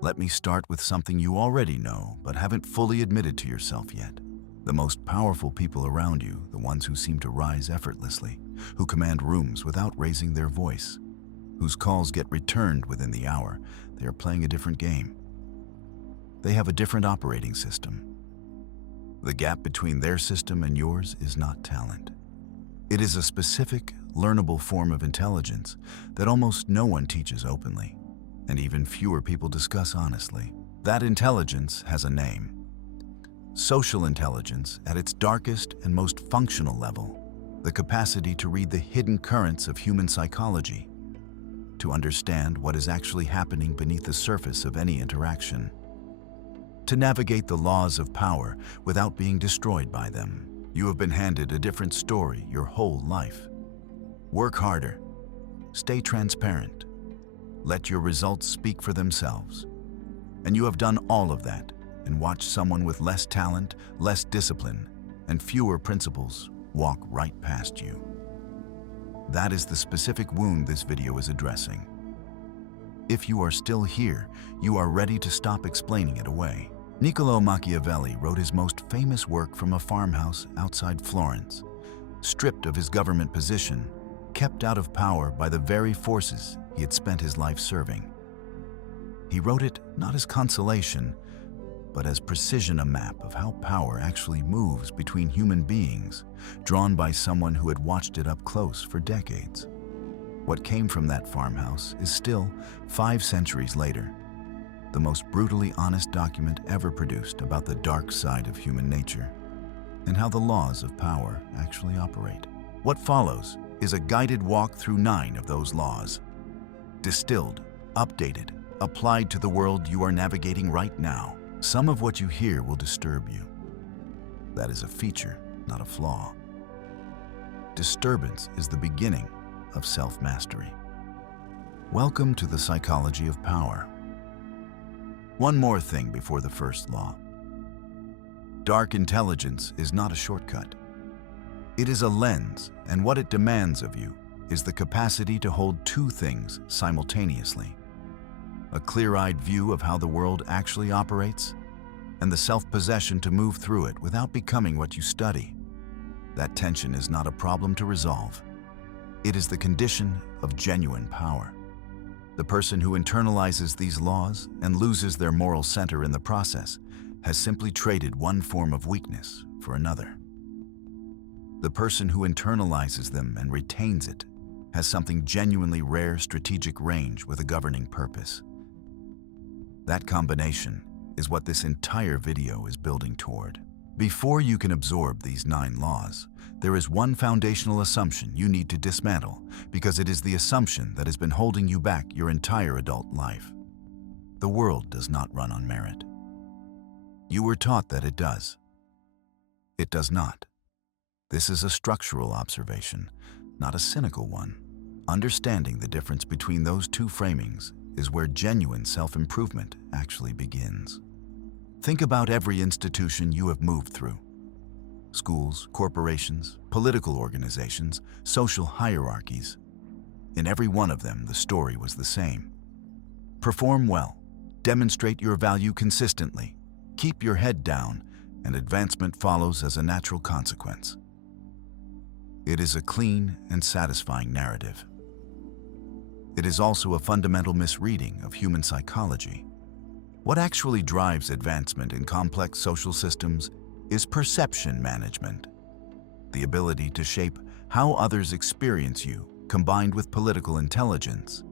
Let me start with something you already know but haven't fully admitted to yourself yet. The most powerful people around you, the ones who seem to rise effortlessly, who command rooms without raising their voice, whose calls get returned within the hour, they are playing a different game. They have a different operating system. The gap between their system and yours is not talent. It is a specific, learnable form of intelligence that almost no one teaches openly, and even fewer people discuss honestly. That intelligence has a name. Social intelligence at its darkest and most functional level, the capacity to read the hidden currents of human psychology, to understand what is actually happening beneath the surface of any interaction, to navigate the laws of power without being destroyed by them. You have been handed a different story your whole life. Work harder. Stay transparent. Let your results speak for themselves. And you have done all of that and watched someone with less talent, less discipline, and fewer principles walk right past you. That is the specific wound this video is addressing. If you are still here, you are ready to stop explaining it away. Niccolò Machiavelli wrote his most famous work from a farmhouse outside Florence, stripped of his government position, kept out of power by the very forces he had spent his life serving. He wrote it not as consolation, but as precision, a map of how power actually moves between human beings, drawn by someone who had watched it up close for decades. What came from that farmhouse is still, 5 centuries later, the most brutally honest document ever produced about the dark side of human nature and how the laws of power actually operate. What follows is a guided walk through 9 of those laws, distilled, updated, applied to the world you are navigating right now. Some of what you hear will disturb you. That is a feature, not a flaw. Disturbance is the beginning of self-mastery. Welcome to the psychology of power. One more thing before the first law. Dark intelligence is not a shortcut. It is a lens, and what it demands of you is the capacity to hold 2 things simultaneously. A clear-eyed view of how the world actually operates, and the self-possession to move through it without becoming what you study. That tension is not a problem to resolve. It is the condition of genuine power. The person who internalizes these laws and loses their moral center in the process has simply traded one form of weakness for another. The person who internalizes them and retains it has something genuinely rare: strategic range with a governing purpose. That combination is what this entire video is building toward. Before you can absorb these 9 laws, there is one foundational assumption you need to dismantle, because it is the assumption that has been holding you back your entire adult life. The world does not run on merit. You were taught that it does. It does not. This is a structural observation, not a cynical one. Understanding the difference between those 2 framings is where genuine self-improvement actually begins. Think about every institution you have moved through. Schools, corporations, political organizations, social hierarchies. In every one of them, the story was the same. Perform well, demonstrate your value consistently, keep your head down, and advancement follows as a natural consequence. It is a clean and satisfying narrative. It is also a fundamental misreading of human psychology. What actually drives advancement in complex social systems is perception management, the ability to shape how others experience you, combined with political intelligence,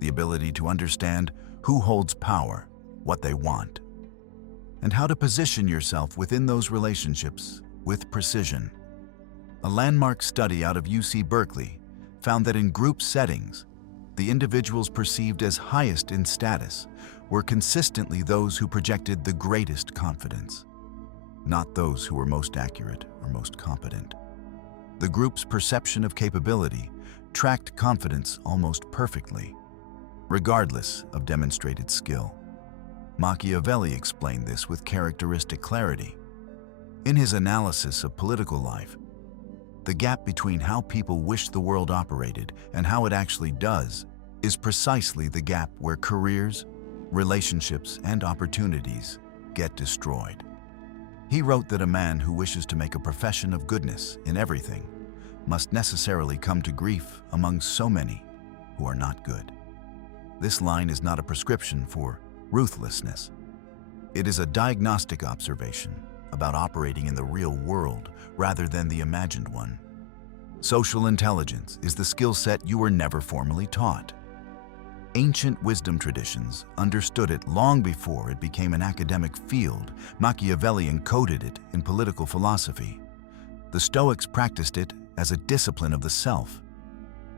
the ability to understand who holds power, what they want, and how to position yourself within those relationships with precision. A landmark study out of UC Berkeley found that in group settings, the individuals perceived as highest in status were consistently those who projected the greatest confidence, not those who were most accurate or most competent. The group's perception of capability tracked confidence almost perfectly, regardless of demonstrated skill. Machiavelli explained this with characteristic clarity. In his analysis of political life, the gap between how people wish the world operated and how it actually does is precisely the gap where careers, relationships, and opportunities get destroyed. He wrote that a man who wishes to make a profession of goodness in everything must necessarily come to grief among so many who are not good. This line is not a prescription for ruthlessness. It is a diagnostic observation about operating in the real world rather than the imagined one. Social intelligence is the skill set you were never formally taught. Ancient wisdom traditions understood it long before it became an academic field. Machiavellian coded it in political philosophy. The Stoics practiced it as a discipline of the self.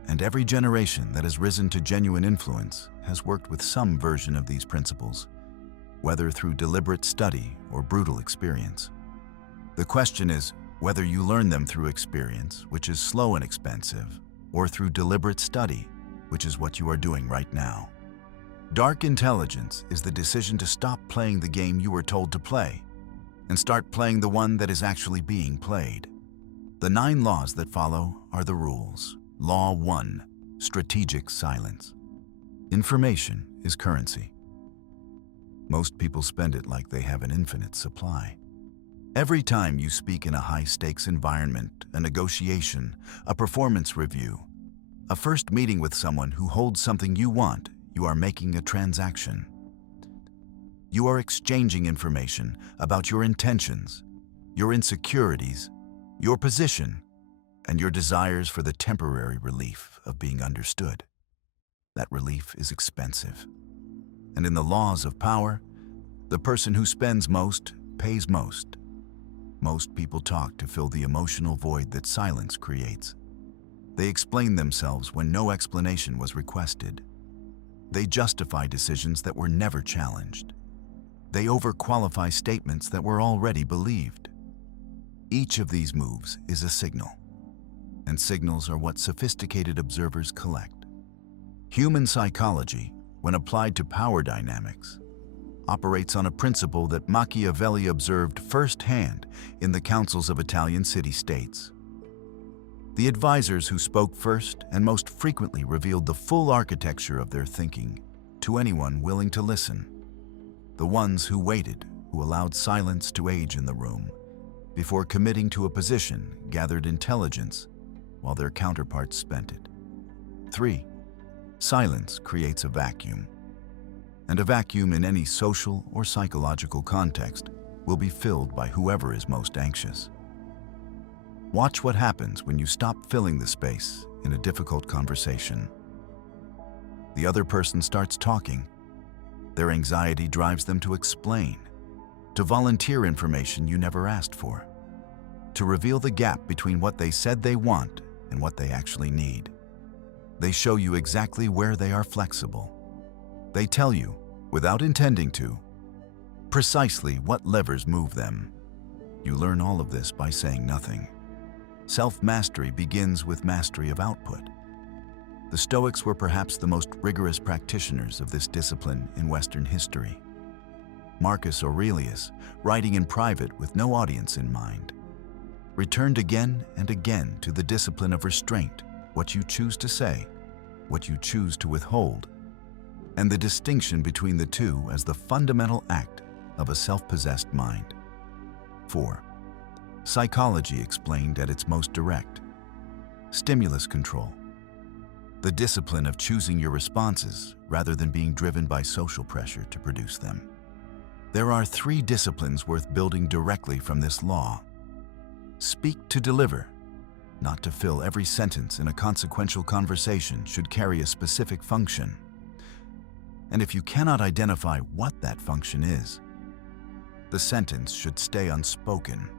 And every generation that has risen to genuine influence has worked with some version of these principles, whether through deliberate study or brutal experience. The question is whether you learn them through experience, which is slow and expensive, or through deliberate study, which is what you are doing right now. Dark intelligence is the decision to stop playing the game you were told to play and start playing the one that is actually being played. The 9 laws that follow are the rules. Law 1. Strategic silence. Information is currency. Most people spend it like they have an infinite supply. Every time you speak in a high-stakes environment, a negotiation, a performance review, a first meeting with someone who holds something you want, you are making a transaction. You are exchanging information about your intentions, your insecurities, your position, and your desires for the temporary relief of being understood. That relief is expensive. And in the laws of power, the person who spends most pays most. Most people talk to fill the emotional void that silence creates. They explain themselves when no explanation was requested. They justify decisions that were never challenged. They overqualify statements that were already believed. Each of these moves is a signal, and signals are what sophisticated observers collect. Human psychology, when applied to power dynamics, operates on a principle that Machiavelli observed firsthand in the councils of Italian city-states. The advisors who spoke first and most frequently revealed the full architecture of their thinking to anyone willing to listen. The ones who waited, who allowed silence to age in the room, before committing to a position, gathered intelligence, while their counterparts spent it. 3. Silence creates a vacuum. And a vacuum in any social or psychological context will be filled by whoever is most anxious. Watch what happens when you stop filling the space in a difficult conversation. The other person starts talking. Their anxiety drives them to explain, to volunteer information you never asked for, to reveal the gap between what they said they want and what they actually need. They show you exactly where they are flexible. They tell you, without intending to, precisely what levers move them. You learn all of this by saying nothing. Self-mastery begins with mastery of output. The Stoics were perhaps the most rigorous practitioners of this discipline in Western history. Marcus Aurelius, writing in private with no audience in mind, returned again and again to the discipline of restraint, what you choose to say, what you choose to withhold, and the distinction between the two as the fundamental act of a self-possessed mind. 4. Psychology explained at its most direct. Stimulus control. The discipline of choosing your responses rather than being driven by social pressure to produce them. There are 3 disciplines worth building directly from this law. Speak to deliver. Not to fill every sentence in a consequential conversation should carry a specific function. And if you cannot identify what that function is, the sentence should stay unspoken.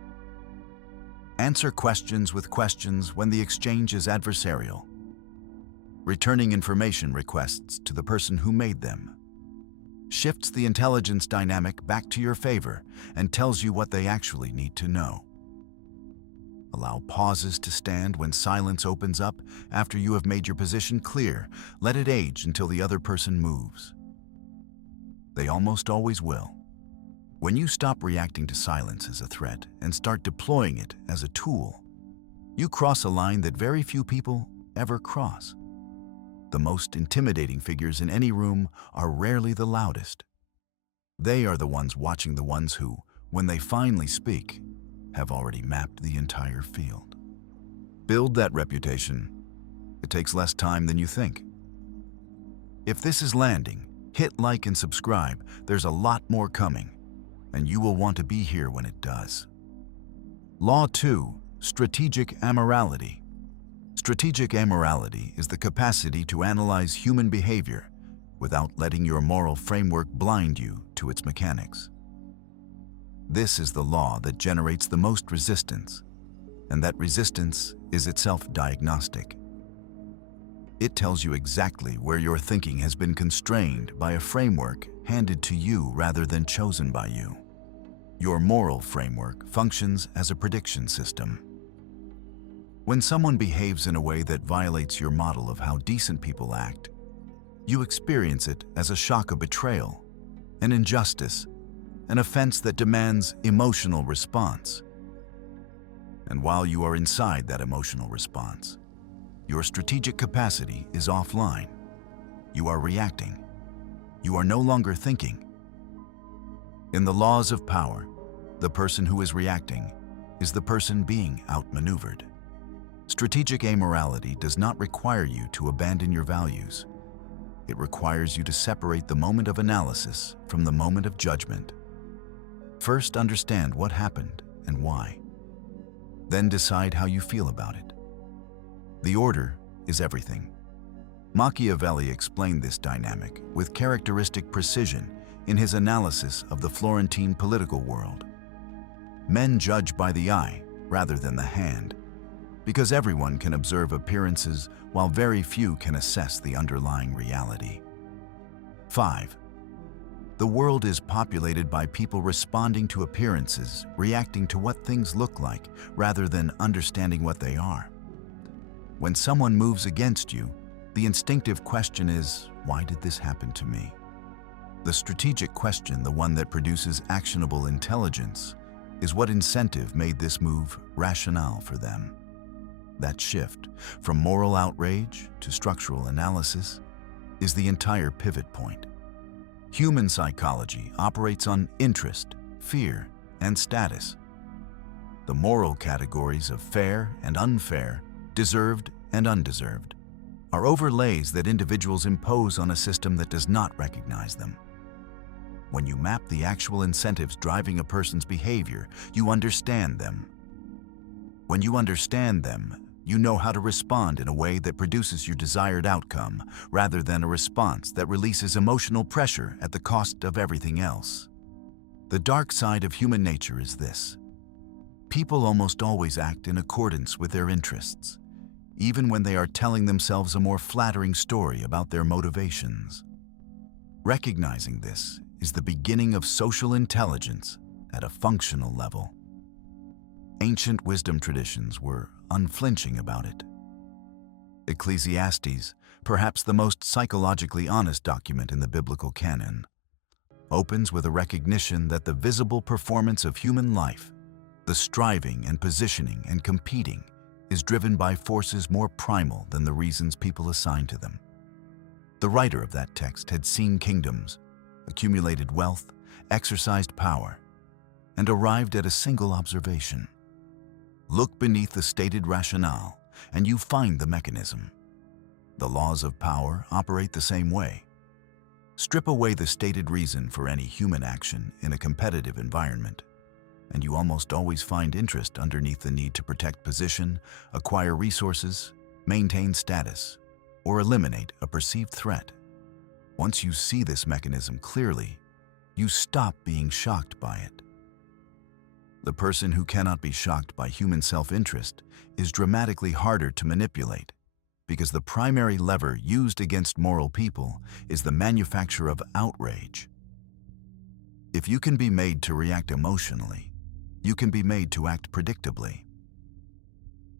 Answer questions with questions when the exchange is adversarial. Returning information requests to the person who made them shifts the intelligence dynamic back to your favor and tells you what they actually need to know. Allow pauses to stand when silence opens up after you have made your position clear. Let it age until the other person moves. They almost always will. When you stop reacting to silence as a threat and start deploying it as a tool, you cross a line that very few people ever cross. The most intimidating figures in any room are rarely the loudest. They are the ones watching the ones who, when they finally speak, have already mapped the entire field. Build that reputation. It takes less time than you think. If this is landing, hit like and subscribe. There's a lot more coming, and you will want to be here when it does. Law 2, strategic amorality. Strategic amorality is the capacity to analyze human behavior without letting your moral framework blind you to its mechanics. This is the law that generates the most resistance, and that resistance is itself diagnostic. It tells you exactly where your thinking has been constrained by a framework handed to you rather than chosen by you. Your moral framework functions as a prediction system. When someone behaves in a way that violates your model of how decent people act, you experience it as a shock of betrayal, an injustice, an offense that demands emotional response. And while you are inside that emotional response, your strategic capacity is offline. You are reacting. You are no longer thinking. In the laws of power, the person who is reacting is the person being outmaneuvered. Strategic amorality does not require you to abandon your values. It requires you to separate the moment of analysis from the moment of judgment. First, understand what happened and why. Then decide how you feel about it. The order is everything. Machiavelli explained this dynamic with characteristic precision in his analysis of the Florentine political world. Men judge by the eye rather than the hand, because everyone can observe appearances while very few can assess the underlying reality. 5. The world is populated by people responding to appearances, reacting to what things look like, rather than understanding what they are. When someone moves against you, the instinctive question is, why did this happen to me? The strategic question, the one that produces actionable intelligence, is what incentive made this move rationale for them. That shift, from moral outrage to structural analysis, is the entire pivot point. Human psychology operates on interest, fear, and status. The moral categories of fair and unfair, deserved and undeserved, are overlays that individuals impose on a system that does not recognize them. When you map the actual incentives driving a person's behavior, you understand them. When you understand them, you know how to respond in a way that produces your desired outcome, rather than a response that releases emotional pressure at the cost of everything else. The dark side of human nature is this: people almost always act in accordance with their interests, even when they are telling themselves a more flattering story about their motivations. Recognizing this is the beginning of social intelligence at a functional level. Ancient wisdom traditions were unflinching about it. Ecclesiastes, perhaps the most psychologically honest document in the biblical canon, opens with a recognition that the visible performance of human life, the striving and positioning and competing, is driven by forces more primal than the reasons people assign to them. The writer of that text had seen kingdoms, accumulated wealth, exercised power, and arrived at a single observation. Look beneath the stated rationale, and you find the mechanism. The laws of power operate the same way. Strip away the stated reason for any human action in a competitive environment, and you almost always find interest underneath the need to protect position, acquire resources, maintain status, or eliminate a perceived threat. Once you see this mechanism clearly, you stop being shocked by it. The person who cannot be shocked by human self-interest is dramatically harder to manipulate, because the primary lever used against moral people is the manufacture of outrage. If you can be made to react emotionally, you can be made to act predictably.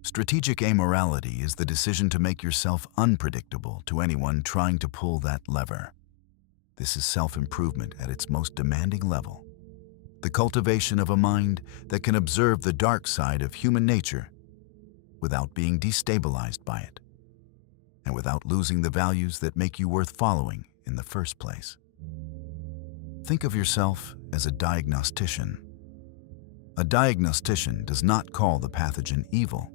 Strategic amorality is the decision to make yourself unpredictable to anyone trying to pull that lever. This is self-improvement at its most demanding level. The cultivation of a mind that can observe the dark side of human nature without being destabilized by it, and without losing the values that make you worth following in the first place. Think of yourself as a diagnostician. A diagnostician does not call the pathogen evil.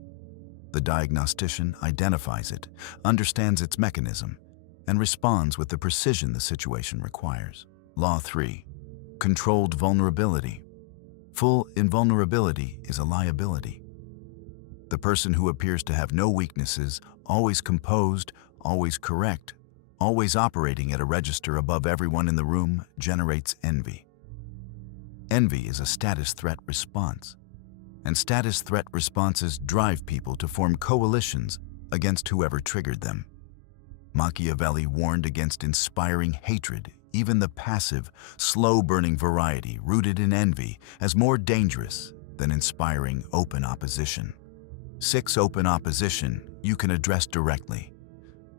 The diagnostician identifies it, understands its mechanism, and responds with the precision the situation requires. Law 3. Controlled vulnerability. Full invulnerability is a liability. The person who appears to have no weaknesses, always composed, always correct, always operating at a register above everyone in the room, generates envy. Envy is a status threat response, and status threat responses drive people to form coalitions against whoever triggered them. Machiavelli warned against inspiring hatred, even the passive, slow-burning variety rooted in envy, as more dangerous than inspiring open opposition. 6. Open opposition you can address directly.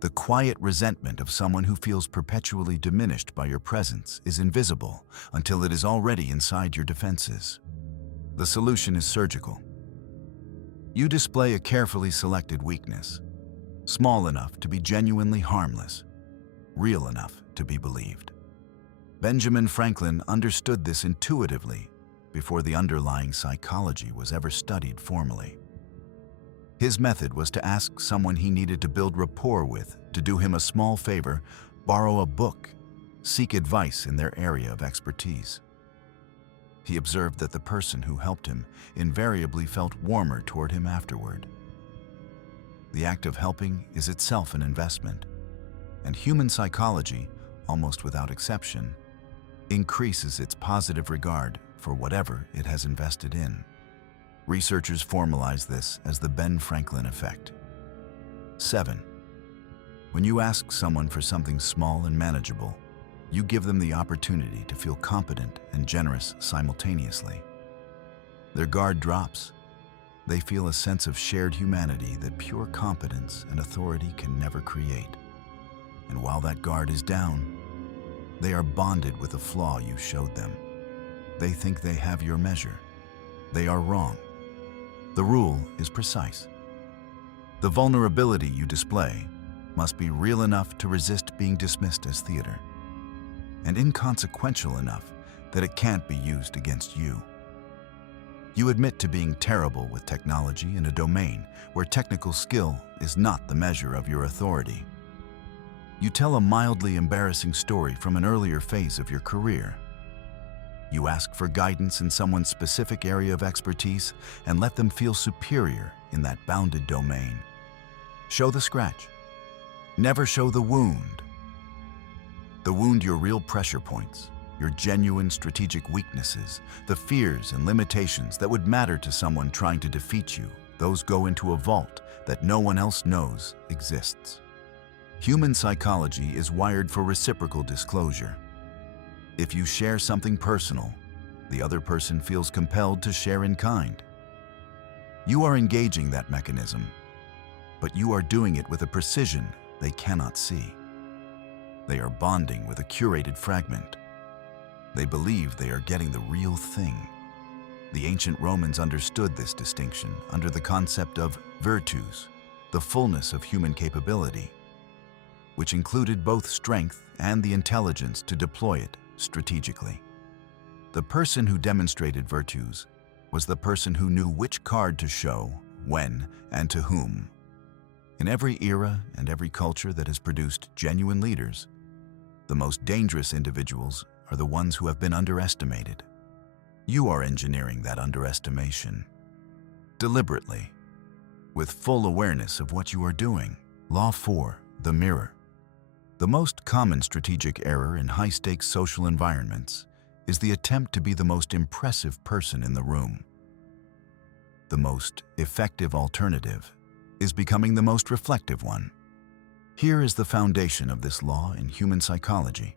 The quiet resentment of someone who feels perpetually diminished by your presence is invisible until it is already inside your defenses. The solution is surgical. You display a carefully selected weakness, small enough to be genuinely harmless, real enough to be believed. Benjamin Franklin understood this intuitively before the underlying psychology was ever studied formally. His method was to ask someone he needed to build rapport with to do him a small favor, borrow a book, seek advice in their area of expertise. He observed that the person who helped him invariably felt warmer toward him afterward. The act of helping is itself an investment, and human psychology, almost without exception, increases its positive regard for whatever it has invested in. Researchers formalize this as the Ben Franklin effect. 7. When you ask someone for something small and manageable, you give them the opportunity to feel competent and generous simultaneously. Their guard drops. They feel a sense of shared humanity that pure competence and authority can never create. And while that guard is down, they are bonded with the flaw you showed them. They think they have your measure. They are wrong. The rule is precise. The vulnerability you display must be real enough to resist being dismissed as theater, and inconsequential enough that it can't be used against you. You admit to being terrible with technology in a domain where technical skill is not the measure of your authority. You tell a mildly embarrassing story from an earlier phase of your career. You ask for guidance in someone's specific area of expertise and let them feel superior in that bounded domain. Show the scratch. Never show the wound. The wound your real pressure points, your genuine strategic weaknesses, the fears and limitations that would matter to someone trying to defeat you, those go into a vault that no one else knows exists. Human psychology is wired for reciprocal disclosure. If you share something personal, the other person feels compelled to share in kind. You are engaging that mechanism, but you are doing it with a precision they cannot see. They are bonding with a curated fragment. They believe they are getting the real thing. The ancient Romans understood this distinction under the concept of virtus, the fullness of human capability, which included both strength and the intelligence to deploy it strategically. The person who demonstrated virtues was the person who knew which card to show, when, and to whom. In every era and every culture that has produced genuine leaders, the most dangerous individuals are the ones who have been underestimated. You are engineering that underestimation, deliberately, with full awareness of what you are doing. Law 4, the mirror. The most common strategic error in high-stakes social environments is the attempt to be the most impressive person in the room. The most effective alternative is becoming the most reflective one. Here is the foundation of this law in human psychology.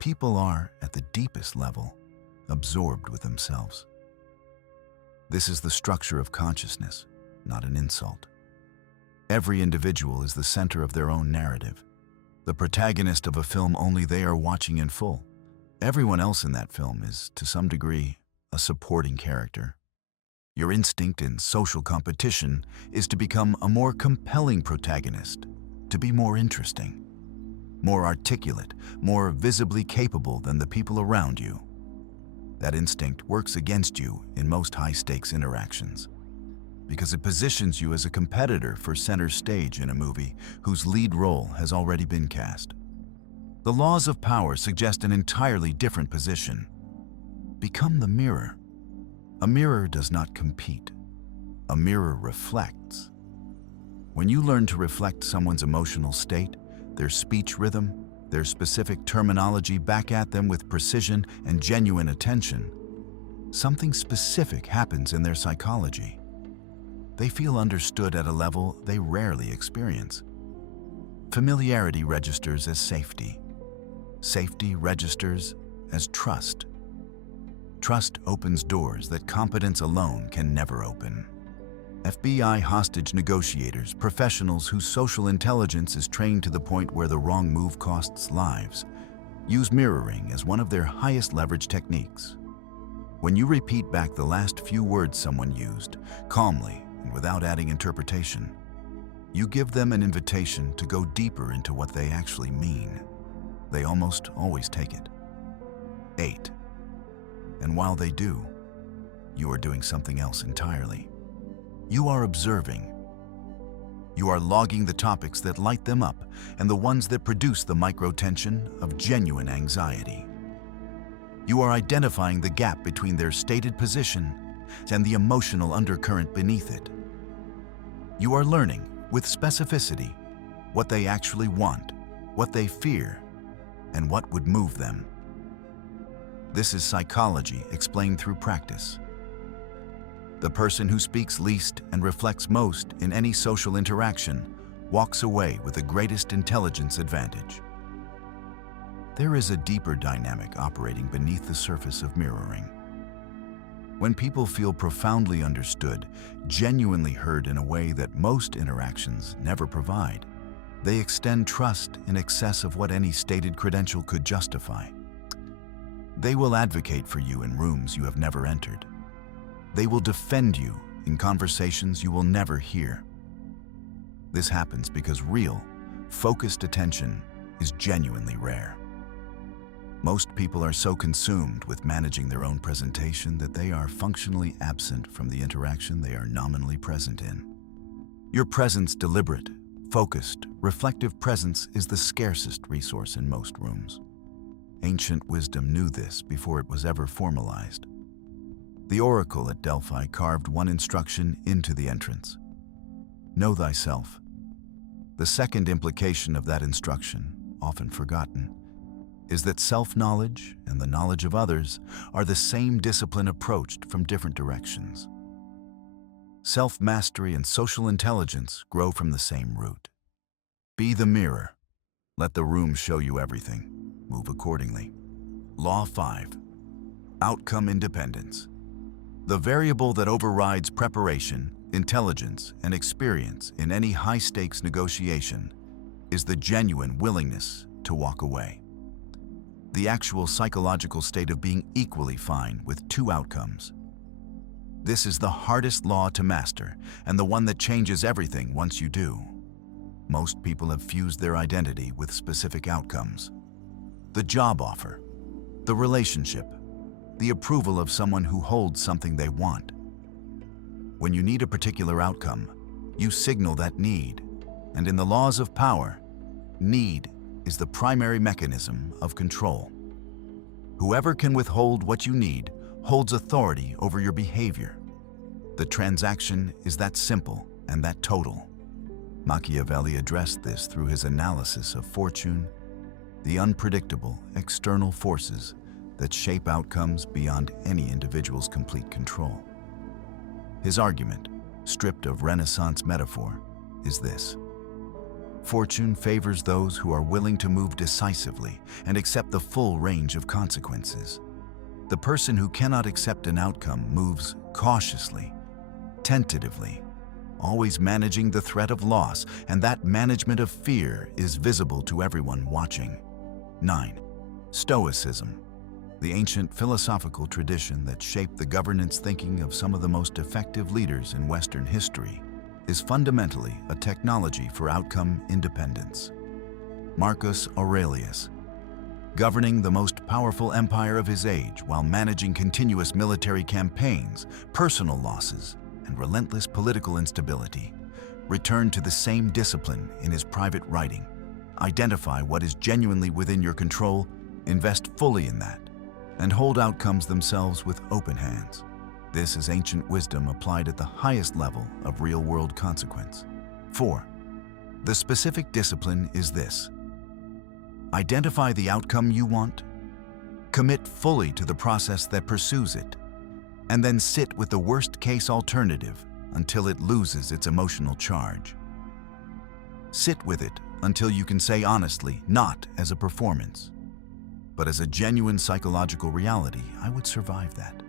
People are, at the deepest level, absorbed with themselves. This is the structure of consciousness, not an insult. Every individual is the center of their own narrative, the protagonist of a film only they are watching in full. Everyone else in that film is, to some degree, a supporting character. Your instinct in social competition is to become a more compelling protagonist, to be more interesting. more articulate, more visibly capable than the people around you. That instinct works against you in most high-stakes interactions, because it positions you as a competitor for center stage in a movie whose lead role has already been cast. The laws of power suggest an entirely different position. Become the mirror. A mirror does not compete. A mirror reflects. When you learn to reflect someone's emotional state, their speech rhythm, their specific terminology back at them with precision and genuine attention, something specific happens in their psychology. They feel understood at a level they rarely experience. Familiarity registers as safety. Safety registers as trust. Trust opens doors that competence alone can never open. FBI hostage negotiators, professionals whose social intelligence is trained to the point where the wrong move costs lives, use mirroring as one of their highest leverage techniques. When you repeat back the last few words someone used, calmly and without adding interpretation, you give them an invitation to go deeper into what they actually mean. They almost always take it. 8. And while they do, you are doing something else entirely. You are observing. You are logging the topics that light them up and the ones that produce the micro-tension of genuine anxiety. You are identifying the gap between their stated position and the emotional undercurrent beneath it. You are learning, with specificity, what they actually want, what they fear, and what would move them. This is psychology explained through practice. The person who speaks least and reflects most in any social interaction walks away with the greatest intelligence advantage. There is a deeper dynamic operating beneath the surface of mirroring. When people feel profoundly understood, genuinely heard in a way that most interactions never provide, they extend trust in excess of what any stated credential could justify. They will advocate for you in rooms you have never entered. They will defend you in conversations you will never hear. This happens because real, focused attention is genuinely rare. Most people are so consumed with managing their own presentation that they are functionally absent from the interaction they are nominally present in. Your presence, deliberate, focused, reflective presence, is the scarcest resource in most rooms. Ancient wisdom knew this before it was ever formalized. The oracle at Delphi carved one instruction into the entrance: know thyself. The second implication of that instruction, often forgotten, is that self-knowledge and the knowledge of others are the same discipline approached from different directions. Self-mastery and social intelligence grow from the same root. Be the mirror. Let the room show you everything. Move accordingly. Law 5. Outcome independence. The variable that overrides preparation, intelligence, and experience in any high-stakes negotiation is the genuine willingness to walk away. The actual psychological state of being equally fine with two outcomes. This is the hardest law to master, and the one that changes everything once you do. Most people have fused their identity with specific outcomes. The job offer, the relationship, the approval of someone who holds something they want. When you need a particular outcome, you signal that need, and in the laws of power, need is the primary mechanism of control. Whoever can withhold what you need holds authority over your behavior. The transaction is that simple and that total. Machiavelli addressed this through his analysis of fortune, the unpredictable external forces that shape outcomes beyond any individual's complete control. His argument, stripped of Renaissance metaphor, is this: fortune favors those who are willing to move decisively and accept the full range of consequences. The person who cannot accept an outcome moves cautiously, tentatively, always managing the threat of loss, and that management of fear is visible to everyone watching. 9. Stoicism. The ancient philosophical tradition that shaped the governance thinking of some of the most effective leaders in Western history is fundamentally a technology for outcome independence. Marcus Aurelius, governing the most powerful empire of his age while managing continuous military campaigns, personal losses, and relentless political instability, returned to the same discipline in his private writing. Identify what is genuinely within your control, invest fully in that, and hold outcomes themselves with open hands. This is ancient wisdom applied at the highest level of real-world consequence. 4. The specific discipline is this. Identify the outcome you want, commit fully to the process that pursues it, and then sit with the worst-case alternative until it loses its emotional charge. Sit with it until you can say honestly, not as a performance, but as a genuine psychological reality. I would survive that.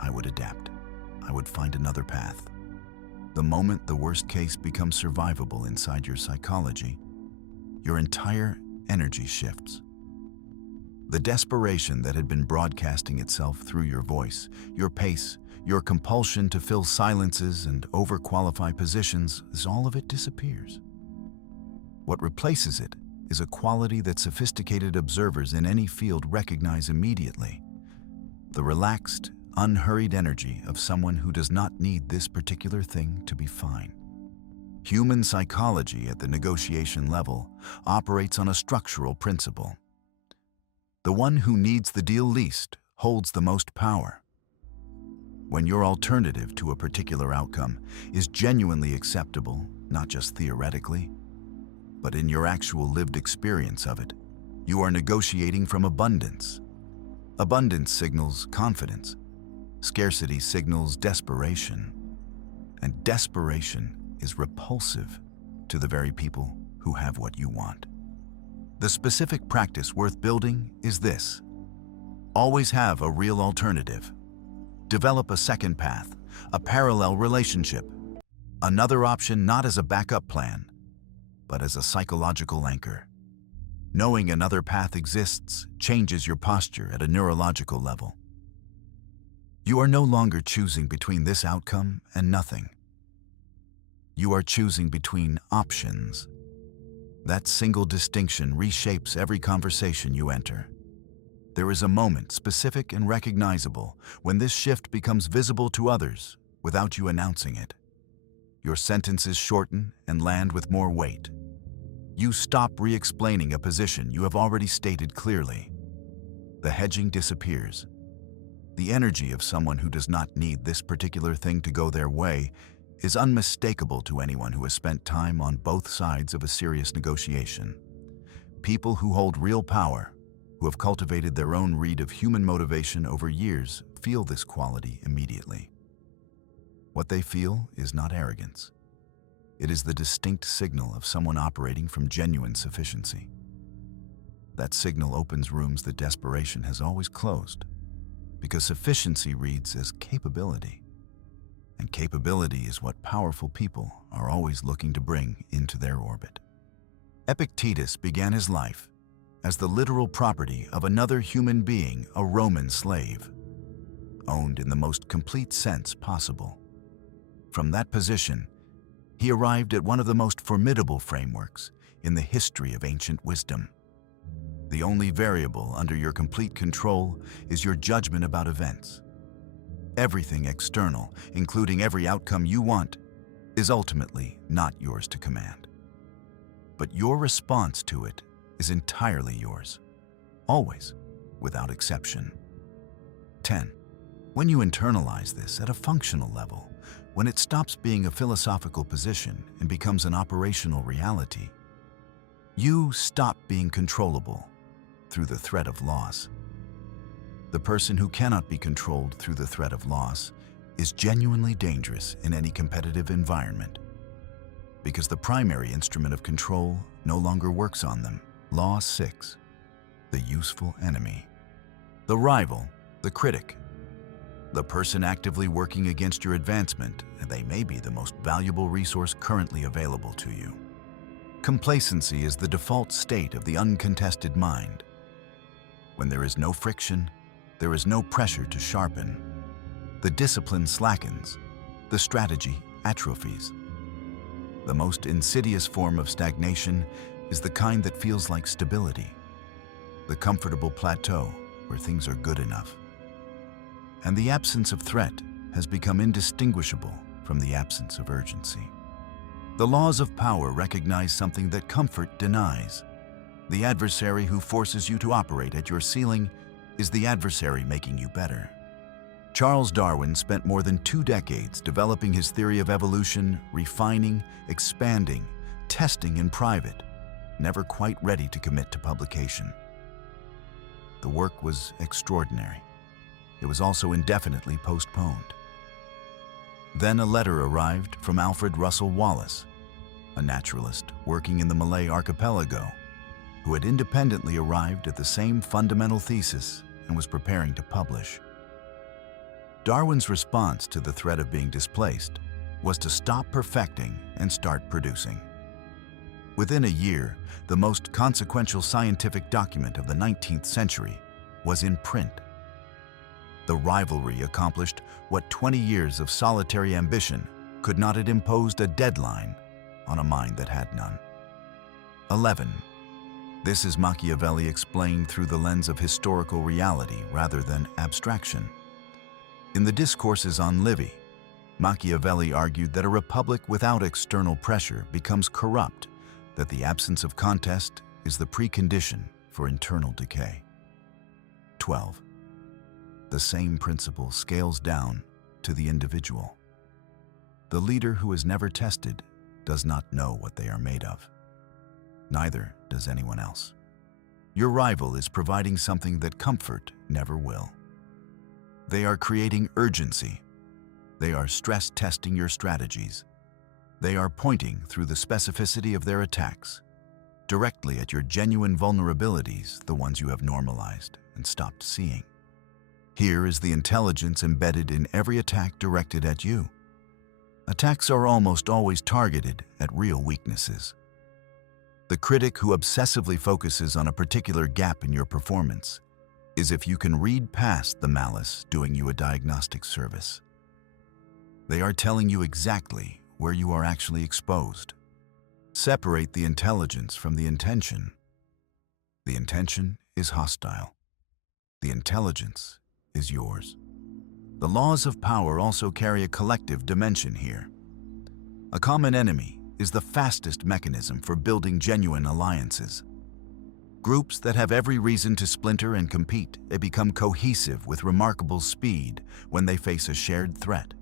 I would adapt. I would find another path. The moment the worst case becomes survivable inside your psychology, your entire energy shifts. The desperation that had been broadcasting itself through your voice, your pace, your compulsion to fill silences and overqualify positions, as all of it disappears. What replaces it is a quality that sophisticated observers in any field recognize immediately. The relaxed, unhurried energy of someone who does not need this particular thing to be fine. Human psychology at the negotiation level operates on a structural principle. The one who needs the deal least holds the most power. When your alternative to a particular outcome is genuinely acceptable, not just theoretically, but in your actual lived experience of it, you are negotiating from abundance. Abundance signals confidence. Scarcity signals desperation. And desperation is repulsive to the very people who have what you want. The specific practice worth building is this. Always have a real alternative. Develop a second path, a parallel relationship. Another option not as a backup plan, but as a psychological anchor. Knowing another path exists changes your posture at a neurological level. You are no longer choosing between this outcome and nothing. You are choosing between options. That single distinction reshapes every conversation you enter. There is a moment, specific and recognizable, when this shift becomes visible to others without you announcing it. Your sentences shorten and land with more weight. You stop re-explaining a position you have already stated clearly. The hedging disappears. The energy of someone who does not need this particular thing to go their way is unmistakable to anyone who has spent time on both sides of a serious negotiation. People who hold real power, who have cultivated their own read of human motivation over years, feel this quality immediately. What they feel is not arrogance. It is the distinct signal of someone operating from genuine sufficiency. That signal opens rooms that desperation has always closed, because sufficiency reads as capability. And capability is what powerful people are always looking to bring into their orbit. Epictetus began his life as the literal property of another human being, a Roman slave, owned in the most complete sense possible. From that position, he arrived at one of the most formidable frameworks in the history of ancient wisdom. The only variable under your complete control is your judgment about events. Everything external, including every outcome you want, is ultimately not yours to command. But your response to it is entirely yours, always, without exception. 10. When you internalize this at a functional level, when it stops being a philosophical position and becomes an operational reality, you stop being controllable through the threat of loss. The person who cannot be controlled through the threat of loss is genuinely dangerous in any competitive environment, because the primary instrument of control no longer works on them. Law 6. The useful enemy. The rival, the critic, the person actively working against your advancement, and they may be the most valuable resource currently available to you. Complacency is the default state of the uncontested mind. When there is no friction, there is no pressure to sharpen. The discipline slackens. The strategy atrophies. The most insidious form of stagnation is the kind that feels like stability, the comfortable plateau where things are good enough. And the absence of threat has become indistinguishable from the absence of urgency. The laws of power recognize something that comfort denies. The adversary who forces you to operate at your ceiling is the adversary making you better. Charles Darwin spent more than 2 decades developing his theory of evolution, refining, expanding, testing in private, never quite ready to commit to publication. The work was extraordinary. It was also indefinitely postponed. Then a letter arrived from Alfred Russel Wallace, a naturalist working in the Malay archipelago, who had independently arrived at the same fundamental thesis and was preparing to publish. Darwin's response to the threat of being displaced was to stop perfecting and start producing. Within a year, the most consequential scientific document of the 19th century was in print. The rivalry accomplished what 20 years of solitary ambition could not have imposed a deadline on a mind that had none. 11. This is Machiavelli explained through the lens of historical reality rather than abstraction. In the Discourses on Livy, Machiavelli argued that a republic without external pressure becomes corrupt, that the absence of contest is the precondition for internal decay. 12. The same principle scales down to the individual. The leader who is never tested does not know what they are made of. Neither does anyone else. Your rival is providing something that comfort never will. They are creating urgency. They are stress testing your strategies. They are pointing through the specificity of their attacks, directly at your genuine vulnerabilities, the ones you have normalized and stopped seeing. Here is the intelligence embedded in every attack directed at you. Attacks are almost always targeted at real weaknesses. The critic who obsessively focuses on a particular gap in your performance is, if you can read past the malice, doing you a diagnostic service. They are telling you exactly where you are actually exposed. Separate the intelligence from the intention. The intention is hostile. The intelligence is yours. The laws of power also carry a collective dimension here. A common enemy is the fastest mechanism for building genuine alliances. Groups that have every reason to splinter and compete become cohesive with remarkable speed when they face a shared threat.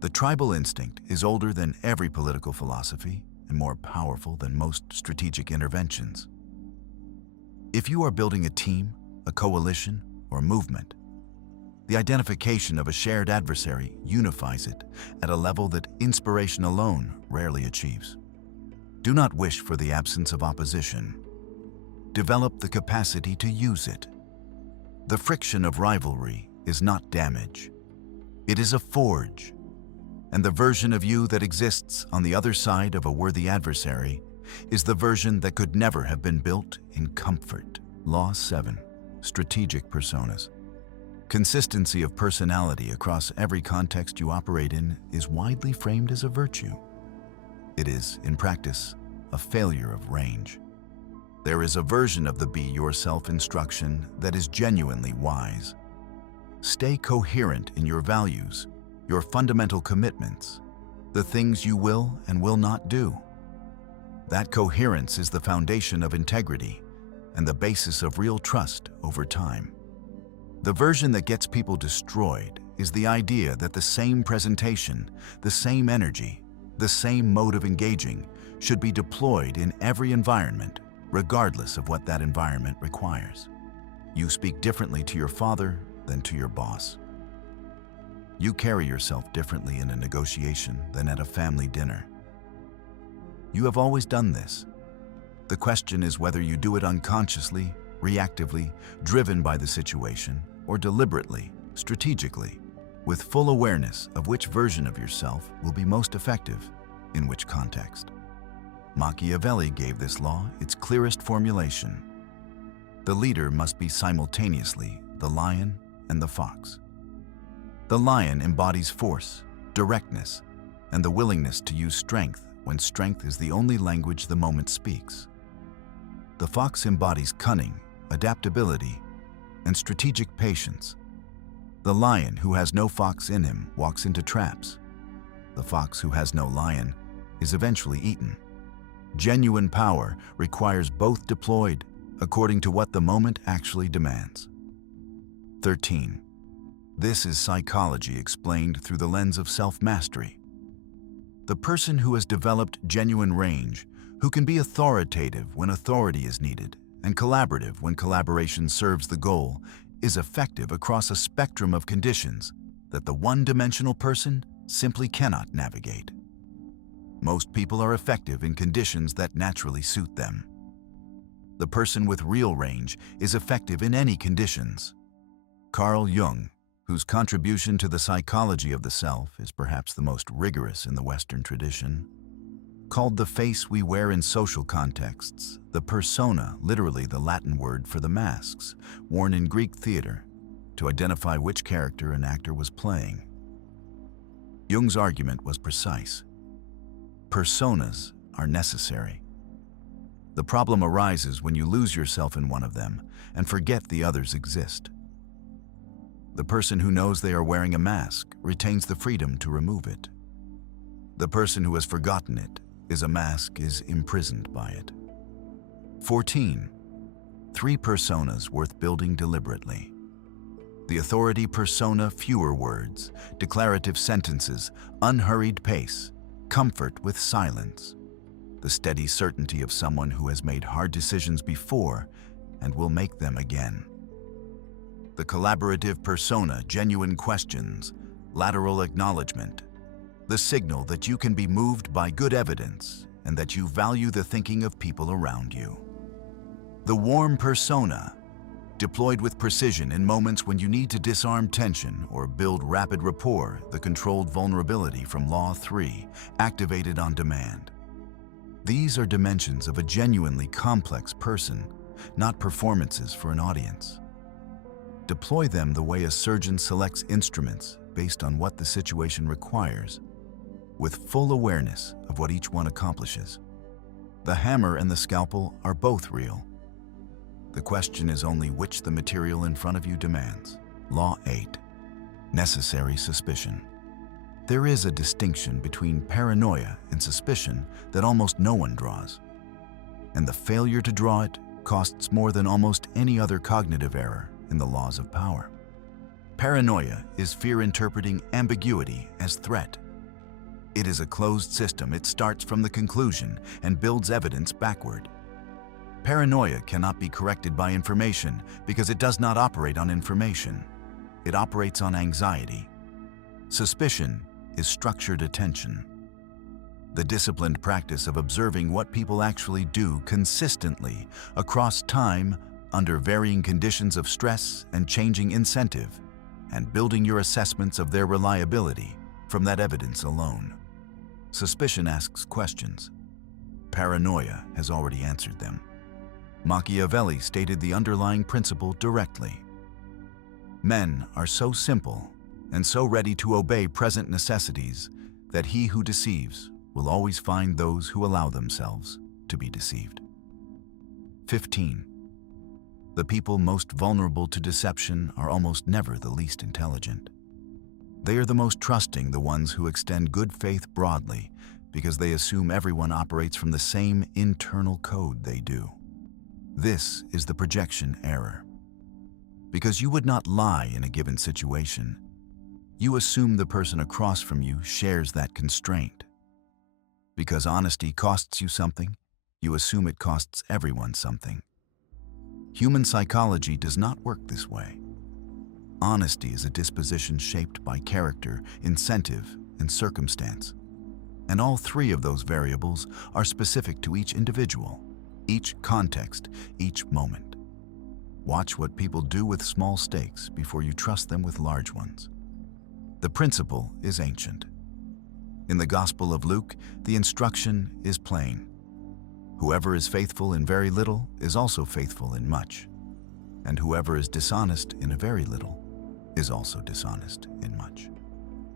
The tribal instinct is older than every political philosophy and more powerful than most strategic interventions. If you are building a team, a coalition, or a movement, the identification of a shared adversary unifies it at a level that inspiration alone rarely achieves. Do not wish for the absence of opposition. Develop the capacity to use it. The friction of rivalry is not damage. It is a forge. And the version of you that exists on the other side of a worthy adversary is the version that could never have been built in comfort. Law 7. Strategic personas. Consistency of personality across every context you operate in is widely framed as a virtue. It is, in practice, a failure of range. There is a version of the Be Yourself instruction that is genuinely wise. Stay coherent in your values, your fundamental commitments, the things you will and will not do. That coherence is the foundation of integrity and the basis of real trust over time. The version that gets people destroyed is the idea that the same presentation, the same energy, the same mode of engaging should be deployed in every environment, regardless of what that environment requires. You speak differently to your father than to your boss. You carry yourself differently in a negotiation than at a family dinner. You have always done this. The question is whether you do it unconsciously, reactively, driven by the situation, or deliberately, strategically, with full awareness of which version of yourself will be most effective in which context. Machiavelli gave this law its clearest formulation. The leader must be simultaneously the lion and the fox. The lion embodies force, directness, and the willingness to use strength when strength is the only language the moment speaks. The fox embodies cunning, adaptability, and strategic patience. The lion who has no fox in him walks into traps. The fox who has no lion is eventually eaten. Genuine power requires both deployed according to what the moment actually demands. 13. This is psychology explained through the lens of self-mastery. The person who has developed genuine range, who can be authoritative when authority is needed and collaborative when collaboration serves the goal, is effective across a spectrum of conditions that the one-dimensional person simply cannot navigate. Most people are effective in conditions that naturally suit them. The person with real range is effective in any conditions. Carl Jung, whose contribution to the psychology of the self is perhaps the most rigorous in the Western tradition, called the face we wear in social contexts the persona, literally the Latin word for the masks, worn in Greek theater to identify which character an actor was playing. Jung's argument was precise. Personas are necessary. The problem arises when you lose yourself in one of them and forget the others exist. The person who knows they are wearing a mask retains the freedom to remove it. The person who has forgotten it is imprisoned by it. 14. 3 personas worth building deliberately. The authority persona: fewer words, declarative sentences, unhurried pace, comfort with silence. The steady certainty of someone who has made hard decisions before and will make them again. The collaborative persona: genuine questions, lateral acknowledgement. The signal that you can be moved by good evidence and that you value the thinking of people around you. The warm persona: deployed with precision in moments when you need to disarm tension or build rapid rapport. The controlled vulnerability from Law 3, activated on demand. These are dimensions of a genuinely complex person, not performances for an audience. Deploy them the way a surgeon selects instruments based on what the situation requires, with full awareness of what each one accomplishes. The hammer and the scalpel are both real. The question is only which the material in front of you demands. Law 8. Necessary suspicion. There is a distinction between paranoia and suspicion that almost no one draws, and the failure to draw it costs more than almost any other cognitive error in the laws of power. Paranoia is fear interpreting ambiguity as threat. It is a closed system. It starts from the conclusion and builds evidence backward. Paranoia cannot be corrected by information because it does not operate on information. It operates on anxiety. Suspicion is structured attention. The disciplined practice of observing what people actually do consistently across time under varying conditions of stress and changing incentive, and building your assessments of their reliability from that evidence alone. Suspicion asks questions. Paranoia has already answered them. Machiavelli stated the underlying principle directly. Men are so simple and so ready to obey present necessities that he who deceives will always find those who allow themselves to be deceived. 15. The people most vulnerable to deception are almost never the least intelligent. They are the most trusting, the ones who extend good faith broadly because they assume everyone operates from the same internal code they do. This is the projection error. Because you would not lie in a given situation, you assume the person across from you shares that constraint. Because honesty costs you something, you assume it costs everyone something. Human psychology does not work this way. Honesty is a disposition shaped by character, incentive, and circumstance. And all 3 of those variables are specific to each individual, each context, each moment. Watch what people do with small stakes before you trust them with large ones. The principle is ancient. In the Gospel of Luke, the instruction is plain. Whoever is faithful in very little is also faithful in much, and whoever is dishonest in a very little is also dishonest in much.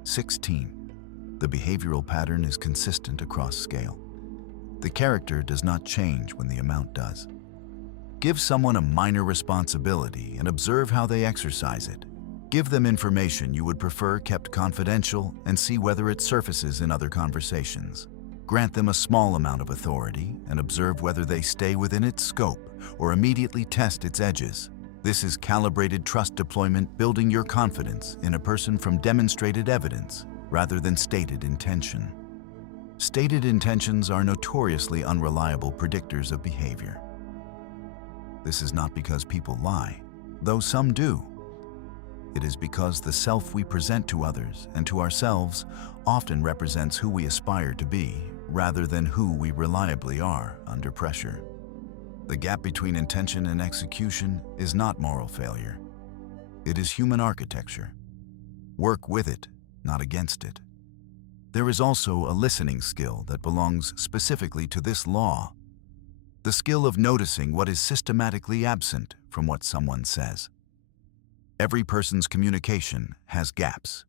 16. The behavioral pattern is consistent across scale. The character does not change when the amount does. Give someone a minor responsibility and observe how they exercise it. Give them information you would prefer kept confidential and see whether it surfaces in other conversations. Grant them a small amount of authority and observe whether they stay within its scope or immediately test its edges. This is calibrated trust deployment, building your confidence in a person from demonstrated evidence rather than stated intention. Stated intentions are notoriously unreliable predictors of behavior. This is not because people lie, though some do. It is because the self we present to others and to ourselves often represents who we aspire to be rather than who we reliably are under pressure. The gap between intention and execution is not moral failure. It is human architecture. Work with it, not against it. There is also a listening skill that belongs specifically to this law. The skill of noticing what is systematically absent from what someone says. Every person's communication has gaps.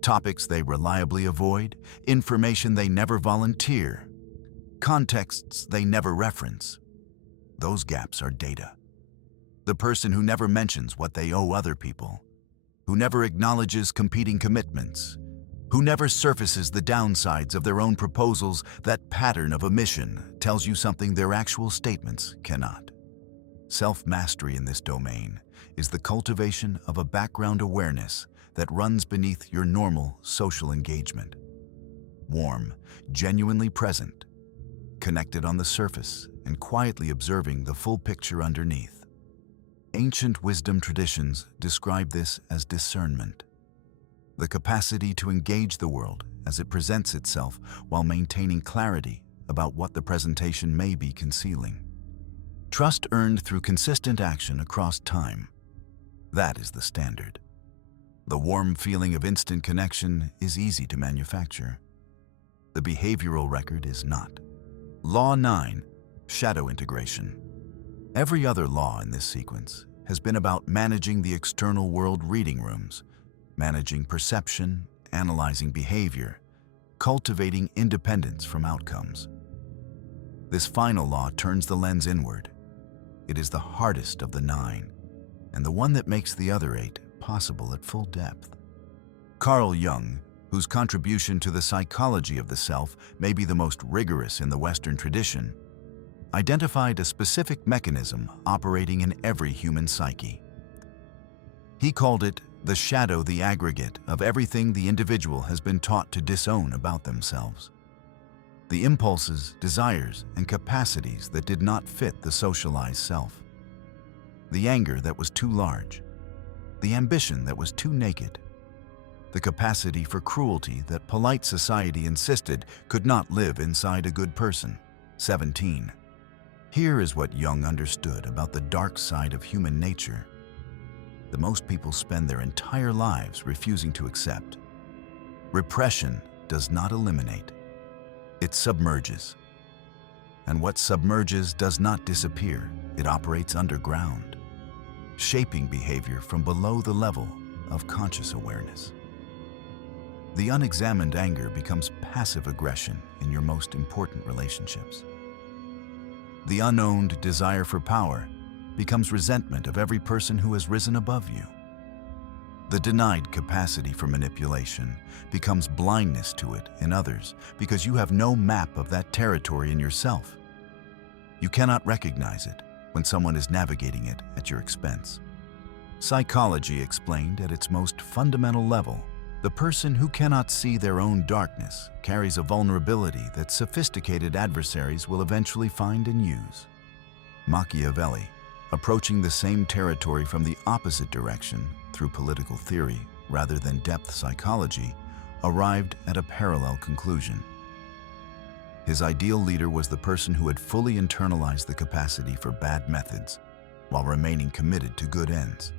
Topics they reliably avoid, information they never volunteer, contexts they never reference. Those gaps are data. The person who never mentions what they owe other people, who never acknowledges competing commitments, who never surfaces the downsides of their own proposals, that pattern of omission tells you something their actual statements cannot. Self-mastery in this domain is the cultivation of a background awareness that runs beneath your normal social engagement. Warm, genuinely present, connected on the surface and quietly observing the full picture underneath. Ancient wisdom traditions describe this as discernment, the capacity to engage the world as it presents itself while maintaining clarity about what the presentation may be concealing. Trust earned through consistent action across time. That is the standard. The warm feeling of instant connection is easy to manufacture. The behavioral record is not. Law 9, shadow integration. Every other law in this sequence has been about managing the external world reading rooms, managing perception, analyzing behavior, cultivating independence from outcomes. This final law turns the lens inward. It is the hardest of the 9, and the one that makes the other 8 possible at full depth. Carl Jung, whose contribution to the psychology of the self may be the most rigorous in the Western tradition, identified a specific mechanism operating in every human psyche. He called it the shadow, the aggregate of everything the individual has been taught to disown about themselves. The impulses, desires, and capacities that did not fit the socialized self. The anger that was too large. The ambition that was too naked. The capacity for cruelty that polite society insisted could not live inside a good person. 17. Here is what Jung understood about the dark side of human nature that most people spend their entire lives refusing to accept. Repression does not eliminate. It submerges. And what submerges does not disappear. It operates underground, shaping behavior from below the level of conscious awareness. The unexamined anger becomes passive aggression in your most important relationships. The unowned desire for power becomes resentment of every person who has risen above you. The denied capacity for manipulation becomes blindness to it in others because you have no map of that territory in yourself. You cannot recognize it when someone is navigating it at your expense. Psychology explained at its most fundamental level, the person who cannot see their own darkness carries a vulnerability that sophisticated adversaries will eventually find and use. Machiavelli, approaching the same territory from the opposite direction through political theory rather than depth psychology, arrived at a parallel conclusion. His ideal leader was the person who had fully internalized the capacity for bad methods while remaining committed to good ends.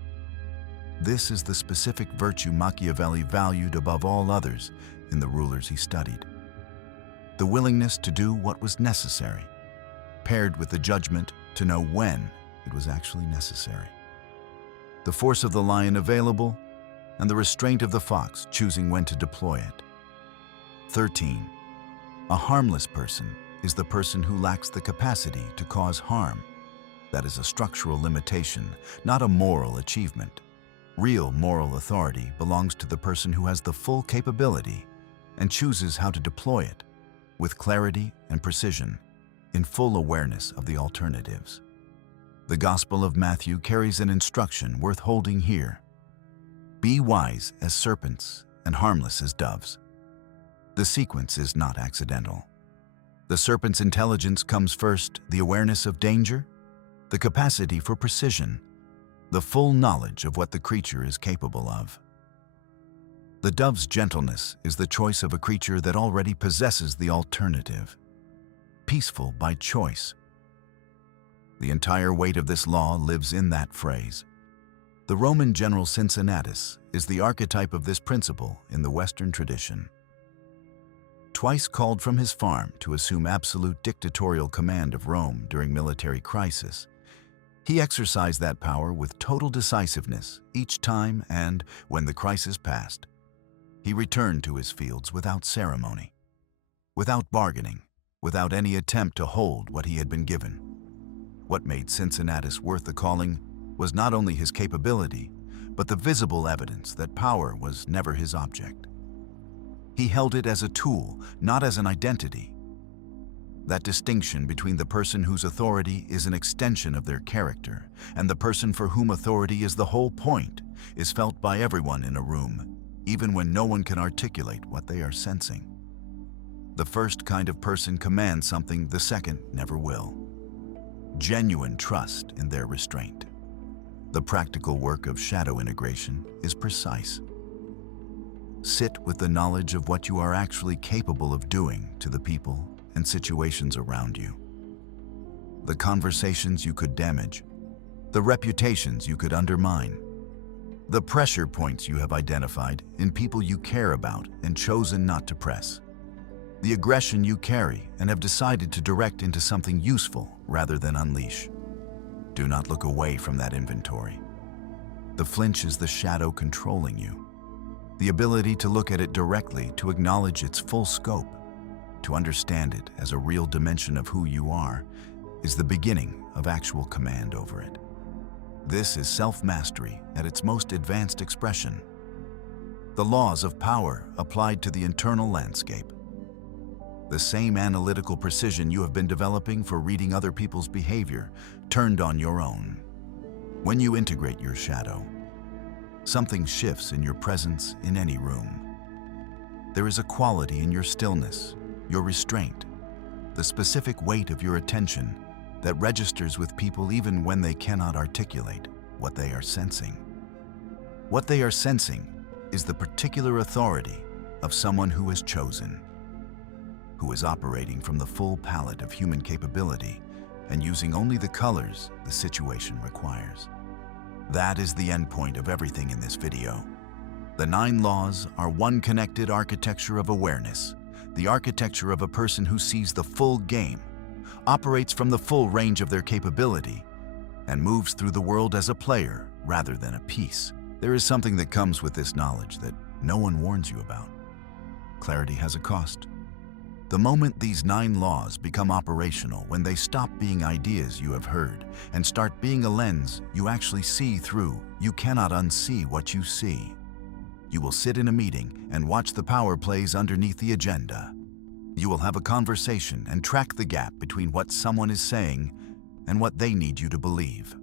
This is the specific virtue Machiavelli valued above all others in the rulers he studied. The willingness to do what was necessary, paired with the judgment to know when it was actually necessary. The force of the lion available, and the restraint of the fox choosing when to deploy it. 13. A harmless person is the person who lacks the capacity to cause harm. That is a structural limitation, not a moral achievement. Real moral authority belongs to the person who has the full capability and chooses how to deploy it with clarity and precision, in full awareness of the alternatives. The Gospel of Matthew carries an instruction worth holding here. Be wise as serpents and harmless as doves. The sequence is not accidental. The serpent's intelligence comes first, the awareness of danger, the capacity for precision, the full knowledge of what the creature is capable of. The dove's gentleness is the choice of a creature that already possesses the alternative, peaceful by choice. The entire weight of this law lives in that phrase. The Roman general Cincinnatus is the archetype of this principle in the Western tradition. Twice called from his farm to assume absolute dictatorial command of Rome during military crisis, he exercised that power with total decisiveness each time, and, when the crisis passed, he returned to his fields without ceremony, without bargaining, without any attempt to hold what he had been given. What made Cincinnatus worth the calling was not only his capability, but the visible evidence that power was never his object. He held it as a tool, not as an identity. That distinction between the person whose authority is an extension of their character and the person for whom authority is the whole point is felt by everyone in a room, even when no one can articulate what they are sensing. The first kind of person commands something the second never will. Genuine trust in their restraint. The practical work of shadow integration is precise. Sit with the knowledge of what you are actually capable of doing to the people and situations around you. The conversations you could damage, the reputations you could undermine, the pressure points you have identified in people you care about and chosen not to press, the aggression you carry and have decided to direct into something useful rather than unleash. Do not look away from that inventory. The flinch is the shadow controlling you. The ability to look at it directly, to acknowledge its full scope, to understand it as a real dimension of who you are, is the beginning of actual command over it. This is self-mastery at its most advanced expression. The laws of power applied to the internal landscape. The same analytical precision you have been developing for reading other people's behavior turned on your own. When you integrate your shadow, something shifts in your presence in any room. There is a quality in your stillness, your restraint, the specific weight of your attention that registers with people even when they cannot articulate what they are sensing. What they are sensing is the particular authority of someone who has chosen, who is operating from the full palette of human capability and using only the colors the situation requires. That is the endpoint of everything in this video. The 9 laws are one connected architecture of awareness, the architecture of a person who sees the full game, operates from the full range of their capability, and moves through the world as a player rather than a piece. There is something that comes with this knowledge that no one warns you about. Clarity has a cost. The moment these 9 laws become operational, when they stop being ideas you have heard and start being a lens you actually see through, you cannot unsee what you see. You will sit in a meeting and watch the power plays underneath the agenda. You will have a conversation and track the gap between what someone is saying and what they need you to believe.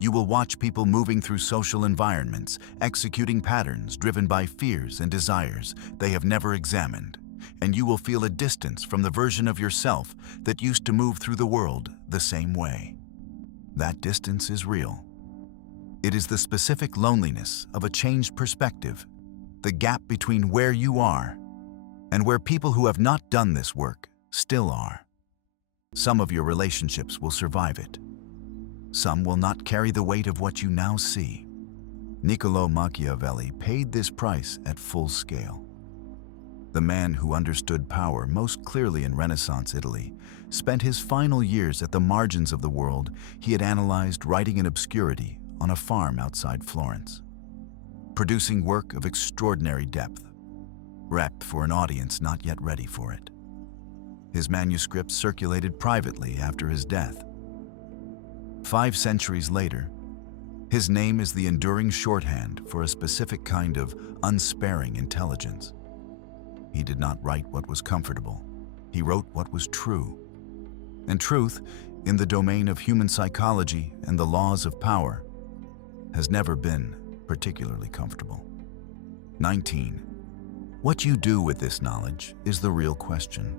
You will watch people moving through social environments, executing patterns driven by fears and desires they have never examined, and you will feel a distance from the version of yourself that used to move through the world the same way. That distance is real. It is the specific loneliness of a changed perspective, the gap between where you are and where people who have not done this work still are. Some of your relationships will survive it. Some will not carry the weight of what you now see. Niccolo Machiavelli paid this price at full scale. The man who understood power most clearly in Renaissance Italy spent his final years at the margins of the world he had analyzed, writing in obscurity on a farm outside Florence, producing work of extraordinary depth, wrapped for an audience not yet ready for it. His manuscripts circulated privately after his death. 5 centuries later, his name is the enduring shorthand for a specific kind of unsparing intelligence. He did not write what was comfortable. He wrote what was true. And truth, in the domain of human psychology and the laws of power, has never been particularly comfortable. 19. What you do with this knowledge is the real question.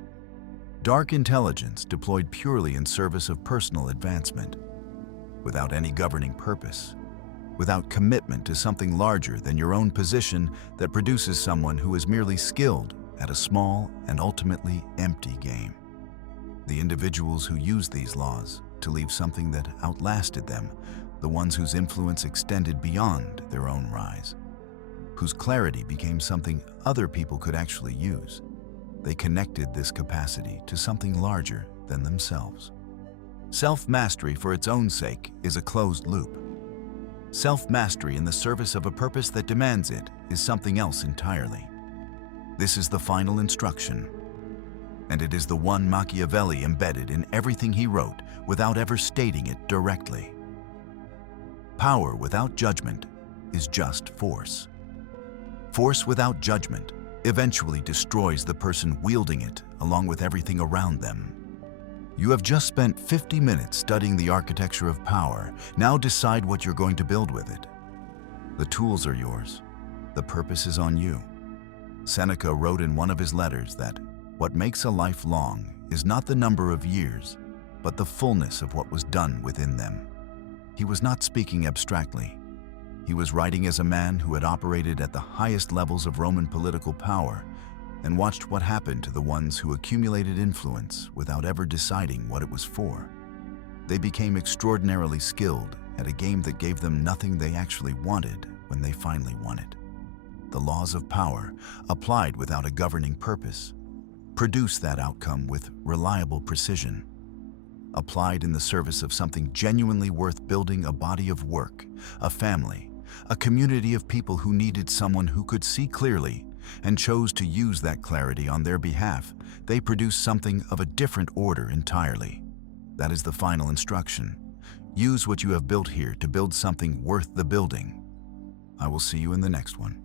Dark intelligence deployed purely in service of personal advancement, without any governing purpose, without commitment to something larger than your own position, that produces someone who is merely skilled at a small and ultimately empty game. The individuals who used these laws to leave something that outlasted them, the ones whose influence extended beyond their own rise, whose clarity became something other people could actually use. They connected this capacity to something larger than themselves. Self-mastery for its own sake is a closed loop. Self-mastery in the service of a purpose that demands it is something else entirely. This is the final instruction, and it is the one Machiavelli embedded in everything he wrote without ever stating it directly. Power without judgment is just force. Force without judgment eventually destroys the person wielding it along with everything around them. You have just spent 50 minutes studying the architecture of power. Now decide what you're going to build with it. The tools are yours. The purpose is on you. Seneca wrote in one of his letters that what makes a life long is not the number of years, but the fullness of what was done within them. He was not speaking abstractly. He was writing as a man who had operated at the highest levels of Roman political power and watched what happened to the ones who accumulated influence without ever deciding what it was for. They became extraordinarily skilled at a game that gave them nothing they actually wanted when they finally won it. The laws of power, applied without a governing purpose, produce that outcome with reliable precision. Applied in the service of something genuinely worth building, a body of work, a family, a community of people who needed someone who could see clearly and chose to use that clarity on their behalf, they produce something of a different order entirely. That is the final instruction. Use what you have built here to build something worth the building. I will see you in the next one.